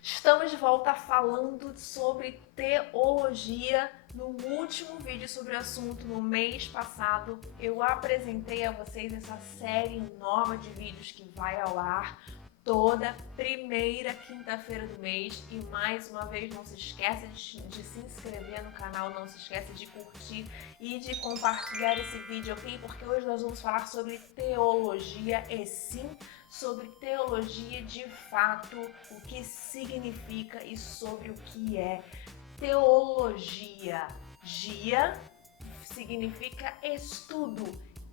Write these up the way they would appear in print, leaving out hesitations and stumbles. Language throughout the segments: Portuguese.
Estamos de volta falando sobre teologia. No último vídeo sobre o assunto, no mês passado, eu apresentei a vocês essa série nova de vídeos que vai ao ar toda primeira quinta-feira do mês. E mais uma vez, não se esqueça de se inscrever no canal, não se esqueça de curtir e de compartilhar esse vídeo, ok? Porque hoje nós vamos falar sobre teologia e sim, sobre teologia de fato, o que significa e sobre o que é teologia. Gia significa estudo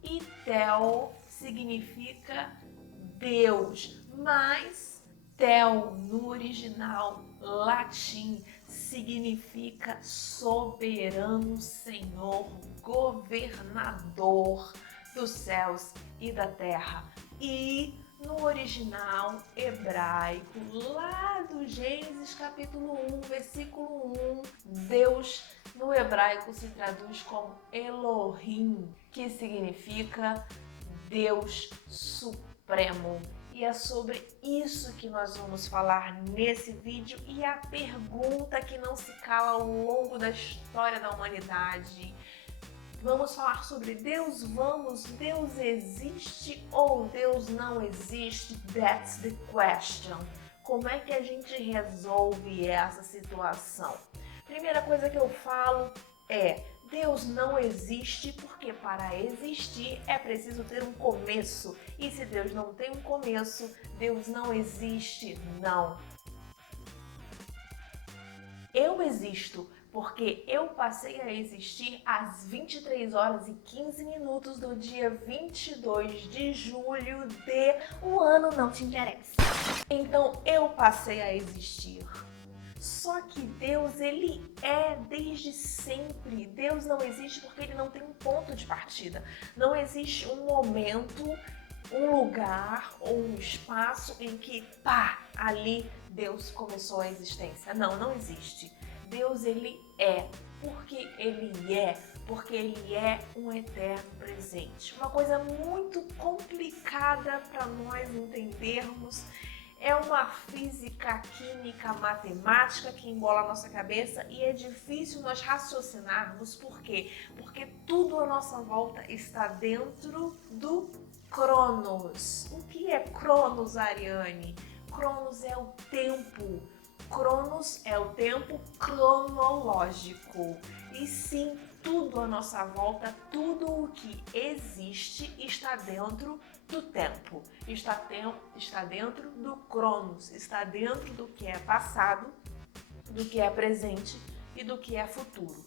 e theo significa Deus, mas theo no original latim significa soberano Senhor, governador dos céus e da terra. E no original hebraico, lá do Gênesis capítulo 1, versículo 1, Deus no hebraico se traduz como Elohim, que significa Deus Supremo. E é sobre isso que nós vamos falar nesse vídeo. E a pergunta que não se cala ao longo da história da humanidade: vamos falar sobre Deus? Deus existe ou Deus não existe? That's the question. Como é que a gente resolve essa situação? Primeira coisa que eu falo é: Deus não existe porque para existir é preciso ter um começo. E se Deus não tem um começo, Deus não existe, não. Eu existo porque eu passei a existir às 23 horas e 15 minutos do dia 22 de julho de O Ano Não Te Interessa. Então eu passei a existir. Só que Deus, ele é desde sempre. Deus não existe porque ele não tem um ponto de partida. Não existe um momento, um lugar ou um espaço em que, pá, ali Deus começou a existência. Não, não existe. Deus, ele é porque ele é um eterno presente. Uma coisa muito complicada para nós entendermos. É uma física, química, matemática que embola a nossa cabeça e é difícil nós raciocinarmos. Por quê? Porque tudo à nossa volta está dentro do Cronos. O que é Cronos, Ariane? Cronos é o tempo. Cronos é o tempo cronológico. E sim, tudo à nossa volta, tudo o que existe está dentro do tempo, está dentro do Cronos, está dentro do que é passado, do que é presente e do que é futuro.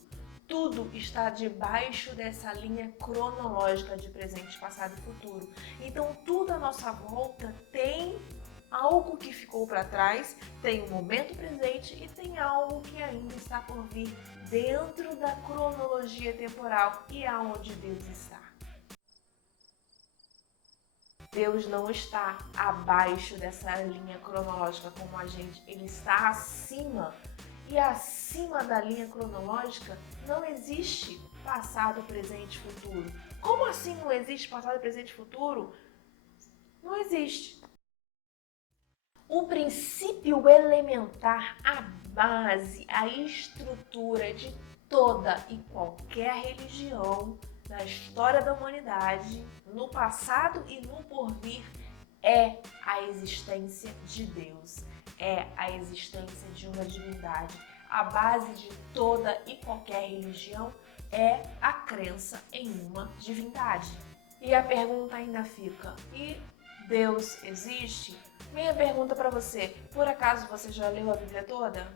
Tudo está debaixo dessa linha cronológica de presente, passado e futuro. Então tudo à nossa volta tem algo que ficou para trás, tem um momento presente e tem algo que ainda está por vir dentro da cronologia temporal e aonde Deus está. Deus não está abaixo dessa linha cronológica como a gente, ele está acima. E acima da linha cronológica não existe passado, presente e futuro. Como assim não existe passado, presente e futuro? Não existe. O princípio elementar, a base, a estrutura de toda e qualquer religião na história da humanidade, no passado e no porvir, é a existência de Deus, é a existência de uma divindade. A base de toda e qualquer religião é a crença em uma divindade. E a pergunta ainda fica: e Deus existe? Minha pergunta para você: por acaso você já leu a Bíblia toda?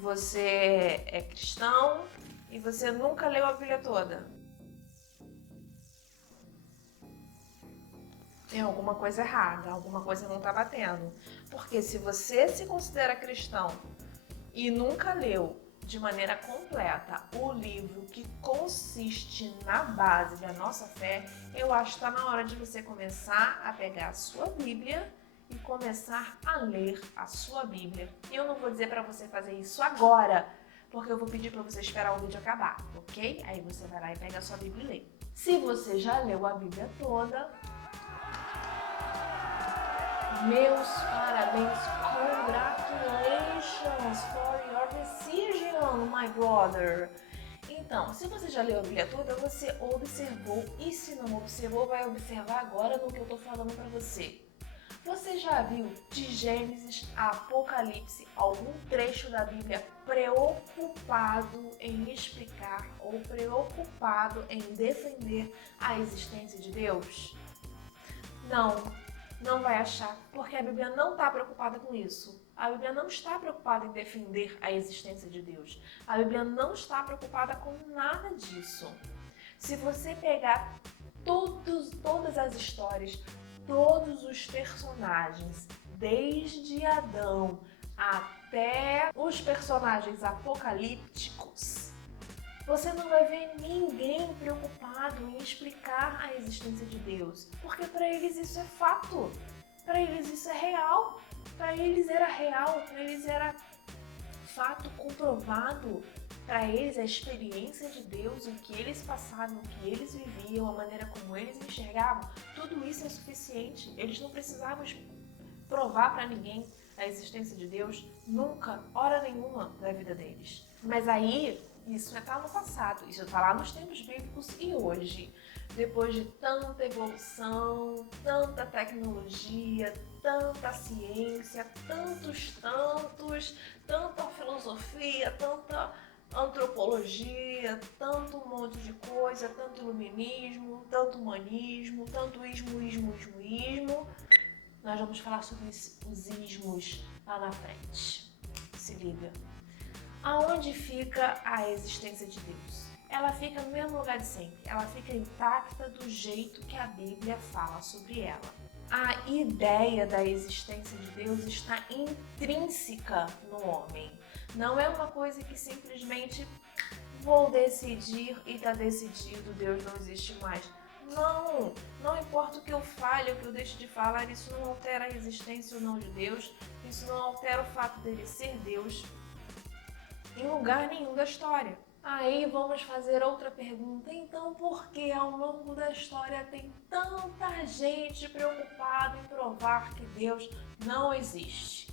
Você é cristão e você nunca leu a Bíblia toda? Tem alguma coisa errada, alguma coisa não está batendo. Porque se você se considera cristão e nunca leu de maneira completa o livro que consiste na base da nossa fé, eu acho que está na hora de você começar a pegar a sua Bíblia e começar a ler a sua Bíblia. Eu não vou dizer para você fazer isso agora, porque eu vou pedir para você esperar o vídeo acabar, ok? Aí você vai lá e pega a sua Bíblia e lê. Se você já leu a Bíblia toda, meus parabéns, congratulations for your decision, my brother. Então, se você já leu a Bíblia toda, você observou, e se não observou, vai observar agora no que eu estou falando para você. Você já viu de Gênesis a Apocalipse algum trecho da Bíblia preocupado em explicar ou preocupado em defender a existência de Deus? Não vai achar, porque a Bíblia não está preocupada com isso. A Bíblia não está preocupada em defender a existência de Deus. A Bíblia não está preocupada com nada disso. Se você pegar todas as histórias, todos os personagens, desde Adão até os personagens apocalípticos, você não vai ver ninguém preocupado em explicar a existência de Deus, porque para eles isso é fato, para eles isso é real, para eles era real, para eles era fato comprovado, para eles a experiência de Deus, o que eles passavam, o que eles viviam, a maneira como eles enxergavam, tudo isso é suficiente. Eles não precisavam provar para ninguém a existência de Deus, nunca, hora nenhuma da vida deles. Mas aí, isso está no passado, isso está lá nos tempos bíblicos e hoje, depois de tanta evolução, tanta tecnologia, tanta ciência, tanta filosofia, tanta antropologia, tanto um monte de coisa, tanto iluminismo, tanto humanismo, tanto ismo. Nós vamos falar sobre os ismos lá na frente. Se liga. Aonde fica a existência de Deus? Ela fica no mesmo lugar de sempre. Ela fica intacta do jeito que a Bíblia fala sobre ela. A ideia da existência de Deus está intrínseca no homem. Não é uma coisa que simplesmente vou decidir e está decidido, Deus não existe mais. Não importa o que eu fale, o que eu deixe de falar, isso não altera a existência ou não de Deus, isso não altera o fato dele ser Deus em lugar nenhum da história. Aí vamos fazer outra pergunta. Então, por que ao longo da história tem tanta gente preocupada em provar que Deus não existe?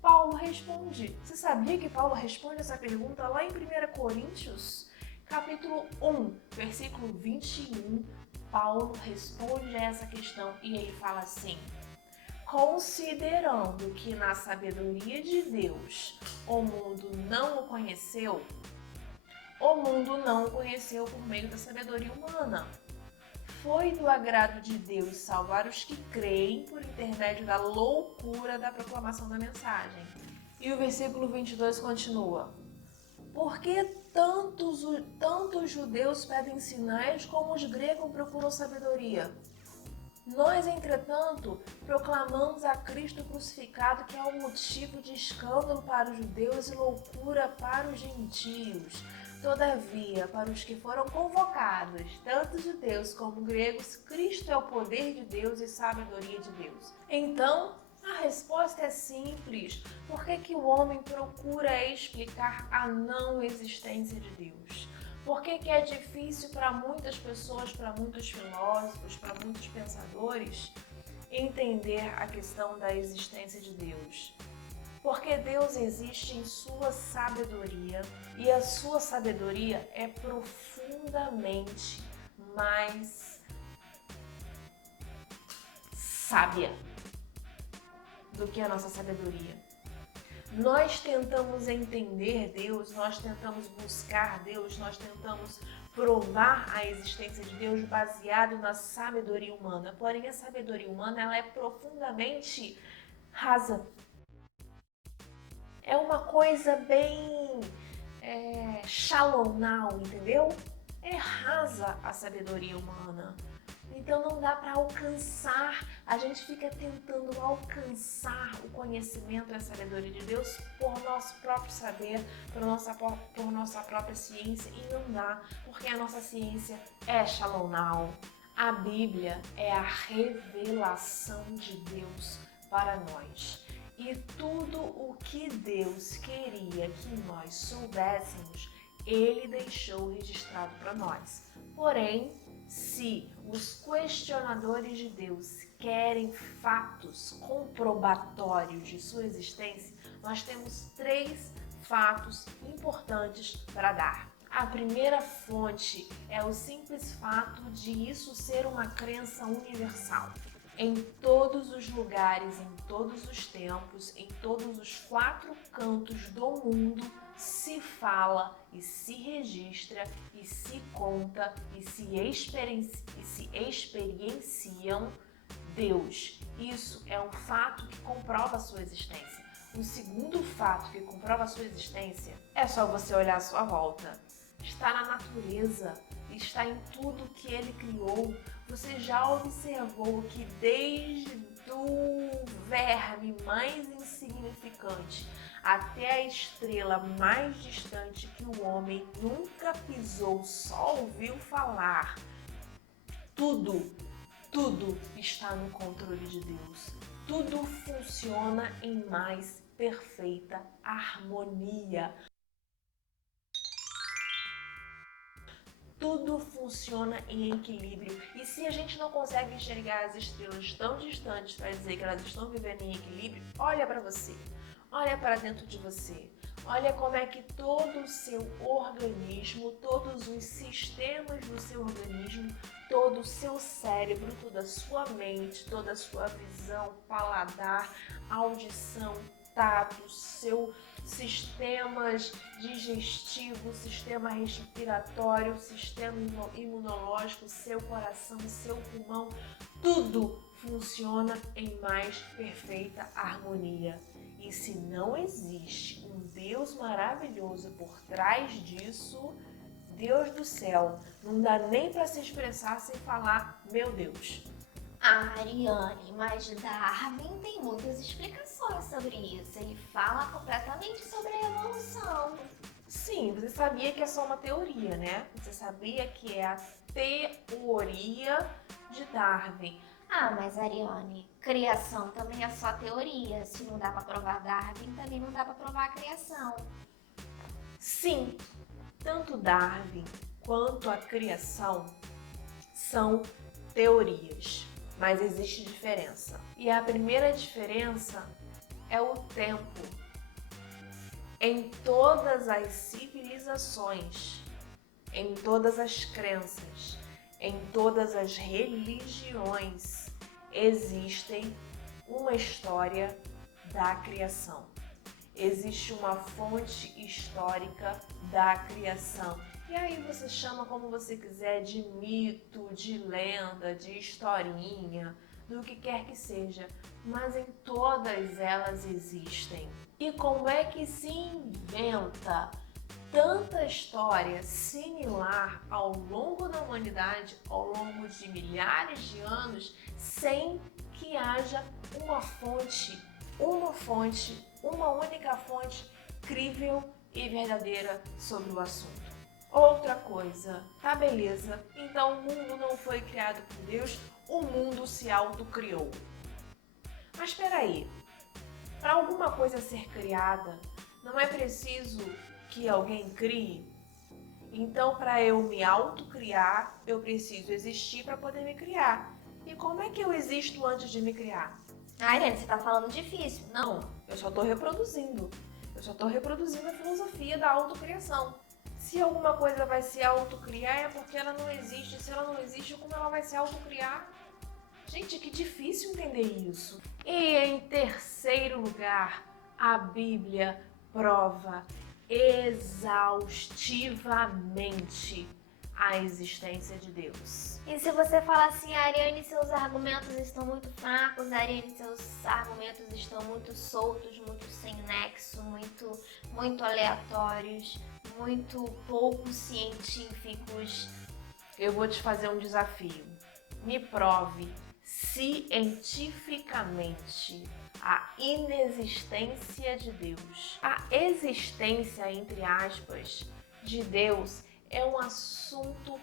Paulo responde. Você sabia que Paulo responde essa pergunta lá em 1 Coríntios, capítulo 1, versículo 21? Paulo responde a essa questão e ele fala assim: considerando que na sabedoria de Deus o mundo não o conheceu, o mundo não o conheceu por meio da sabedoria humana. Foi do agrado de Deus salvar os que creem por intermédio da loucura da proclamação da mensagem. E o versículo 22 continua: porque tanto os judeus pedem sinais como os gregos procuram sabedoria. Nós, entretanto, proclamamos a Cristo crucificado, que é um motivo de escândalo para os judeus e loucura para os gentios. Todavia, para os que foram convocados, tanto judeus como gregos, Cristo é o poder de Deus e sabedoria de Deus. Então, a resposta é simples. Por que o homem procura explicar a não existência de Deus? Por que é difícil para muitas pessoas, para muitos filósofos, para muitos pensadores, entender a questão da existência de Deus? Porque Deus existe em sua sabedoria e a sua sabedoria é profundamente mais sábia do que a nossa sabedoria. Nós tentamos entender Deus, nós tentamos buscar Deus, nós tentamos provar a existência de Deus baseado na sabedoria humana. Porém, a sabedoria humana ela é profundamente rasa. É uma coisa bem shallow now, entendeu? É rasa a sabedoria humana. Então não dá para alcançar, a gente fica tentando alcançar o conhecimento e a sabedoria de Deus por nosso próprio saber, por nossa própria ciência, e não dá, porque a nossa ciência é Shalom Now. A Bíblia é a revelação de Deus para nós. E tudo o que Deus queria que nós soubéssemos, Ele deixou registrado para nós. Porém, se os questionadores de Deus querem fatos comprobatórios de sua existência, nós temos 3 fatos importantes para dar. A primeira fonte é o simples fato de isso ser uma crença universal. Em todos os lugares, em todos os tempos, em todos os 4 cantos do mundo, se fala e se registra e se conta e se experienciam Deus. Isso é um fato que comprova a sua existência. O segundo fato que comprova a sua existência é só você olhar à sua volta. Está na natureza, está em tudo que Ele criou. Você já observou que desde o verme mais insignificante até a estrela mais distante que o homem nunca pisou, só ouviu falar, tudo está no controle de Deus. Tudo funciona em mais perfeita harmonia. Tudo funciona em equilíbrio. E se a gente não consegue enxergar as estrelas tão distantes para dizer que elas estão vivendo em equilíbrio, olha para você. Olha para dentro de você. Olha como é que todo o seu organismo, todos os sistemas do seu organismo, todo o seu cérebro, toda a sua mente, toda a sua visão, paladar, audição, tato, seu sistemas digestivo, sistema respiratório, sistema imunológico, seu coração, seu pulmão, tudo funciona em mais perfeita harmonia. E se não existe um Deus maravilhoso por trás disso, Deus do céu, não dá nem para se expressar sem falar, meu Deus. Ariane, mas Darwin tem muitas explicações sobre isso. Ele fala completamente sobre a evolução. Sim, você sabia que é só uma teoria, né? Você sabia que é a teoria de Darwin. Mas Ariane, criação também é só teoria. Se não dá para provar Darwin, também não dá para provar a criação. Sim, tanto Darwin quanto a criação são teorias, mas existe diferença. E a primeira diferença é o tempo. Em todas as civilizações, em todas as crenças, em todas as religiões, existem uma história da criação. Existe uma fonte histórica da criação. E aí você chama como você quiser, de mito, de lenda, de historinha, do que quer que seja, mas em todas elas existem. E como é que se inventa tanta história similar ao longo da humanidade, ao longo de milhares de anos, sem que haja uma única fonte crível e verdadeira sobre o assunto? Outra coisa, tá beleza, então o mundo não foi criado por Deus, o mundo se autocriou. Mas peraí, para alguma coisa ser criada, não é preciso que alguém crie? Então, para eu me autocriar, eu preciso existir para poder me criar. E como é que eu existo antes de me criar? Ariane, você tá falando difícil. Não, eu só estou reproduzindo. Eu só estou reproduzindo a filosofia da autocriação. Se alguma coisa vai se autocriar é porque ela não existe. Se ela não existe, como ela vai se autocriar? Gente, que difícil entender isso. E em terceiro lugar, a Bíblia prova exaustivamente a existência de Deus. E se você fala assim, Ariane, seus argumentos estão muito fracos, Ariane, seus argumentos estão muito soltos, muito sem nexo, muito aleatórios, muito pouco científicos. Eu vou te fazer um desafio. me prove cientificamente a inexistência de Deus. A existência, entre aspas, de Deus é um assunto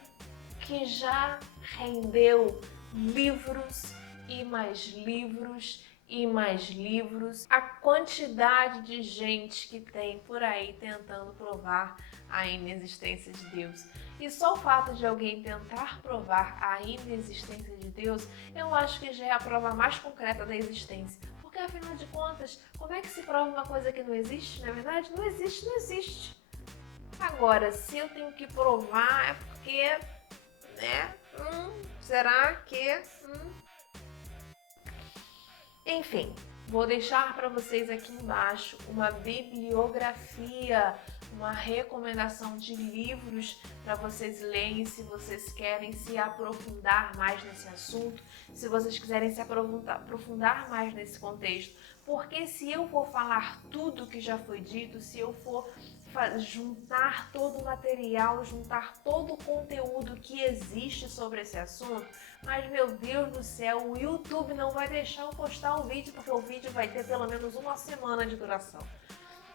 que já rendeu livros e mais livros e mais livros. A quantidade de gente que tem por aí tentando provar a inexistência de Deus. E só o fato de alguém tentar provar a inexistência de Deus, eu acho que já é a prova mais concreta da existência. Porque afinal de contas, como é que se prova uma coisa que não existe? Na verdade, não existe, não existe. Agora, se eu tenho que provar, é porque, né? Será que... Enfim, vou deixar para vocês aqui embaixo uma bibliografia, uma recomendação de livros para vocês lerem se vocês querem se aprofundar mais nesse assunto, se vocês quiserem se aprofundar mais nesse contexto. Porque se eu for falar tudo que já foi dito, se eu for juntar todo o material, juntar todo o conteúdo que existe sobre esse assunto, mas meu Deus do céu, o YouTube não vai deixar eu postar o vídeo, porque o vídeo vai ter pelo menos uma semana de duração.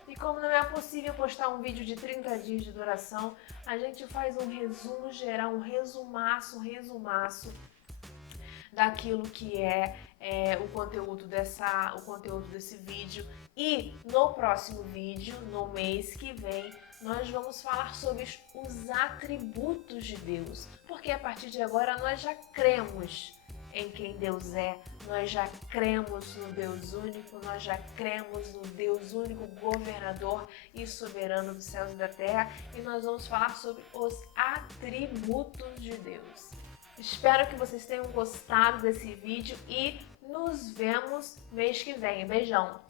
E como não é possível postar um vídeo de 30 dias de duração, a gente faz um resumo geral, um resumaço daquilo que é o conteúdo desse vídeo. E no próximo vídeo, no mês que vem, nós vamos falar sobre os atributos de Deus. Porque a partir de agora nós já cremos em quem Deus é, nós já cremos no Deus único, nós já cremos no Deus único, governador e soberano dos céus e da terra, e nós vamos falar sobre os atributos de Deus. Espero que vocês tenham gostado desse vídeo e nos vemos mês que vem. Beijão!